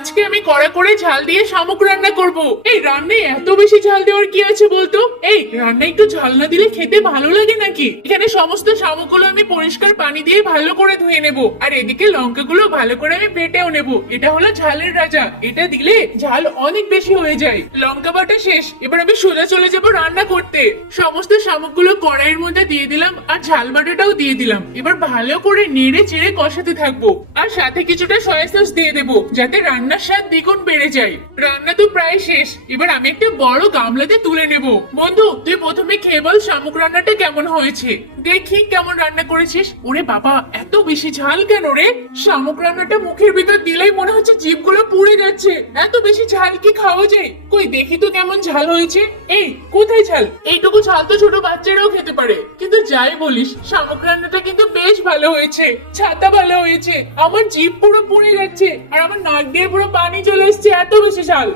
আজকে আমি কড়া করে ঝাল দিয়ে শামুক রান্না করব। এই রান্নায় এত বেশি ঝাল দেওয়ার কি আছে বলতো? এই রান্নায় একটু ঝাল না দিলে খেতে ভালো লাগে নাকি? এখানে সমস্ত শামুকগুলো আমি পরিষ্কার পানি দিয়ে ভালো করে ধুয়ে নেব, আর এদিকে লঙ্কাগুলো ভালো করে আমি বেটেও নেব। এটা হলো ঝালের রাজা, এটা দিলে ঝাল অনেক বেশি হয়ে যায়। লঙ্কা বাটা শেষ, এবার আমি সোজা চলে যাব রান্না করতে। সমস্ত শামুকগুলো কড়াইয়ের মধ্যে দিয়ে দিলাম আর ঝাল বাটাটাও দিয়ে দিলাম। এবার ভালো করে নেড়ে চেড়ে কষাতে থাকবো, আর সাথে কিছুটা সয়া সস দিয়ে দেবো যাতে রান্নার স্বাদ দ্বিগুণ বেড়ে যায়। রান্না তো প্রায় শেষ, এবার আমি একটা বড় গামলাতে তুলে নেব। বন্ধু, তুই প্রথমে খেয়ে বল শামুক রান্নাটা কেমন হয়েছে। দেখি কেমন রান্না করেছিস। ওরে বাবা, এত বেশি ঝাল কেন রে? শামুক রান্নাটা মুখের ভিতর দিলেই মনে হচ্ছে জিভগুলো পুড়ে যাচ্ছে। এত বেশি ঝাল কি খাওয়া যায়? কই দেখি তো কেমন ঝাল হয়েছে। এই কোথায় ঝাল? এইটুকু ঝাল তো ছোট বাচ্চারাও খেতে পারে। কিন্তু যাই বলিস, শামুক রান্নাটা কিন্তু বেশ ভালো হয়েছে। ছাতা ভালো হয়েছে। আমার জিভ পুরো পুড়ে যাচ্ছে, আর আমার নাক দিয়ে পুরো পানি চলে এসেছে, এত বেশি ঝাল।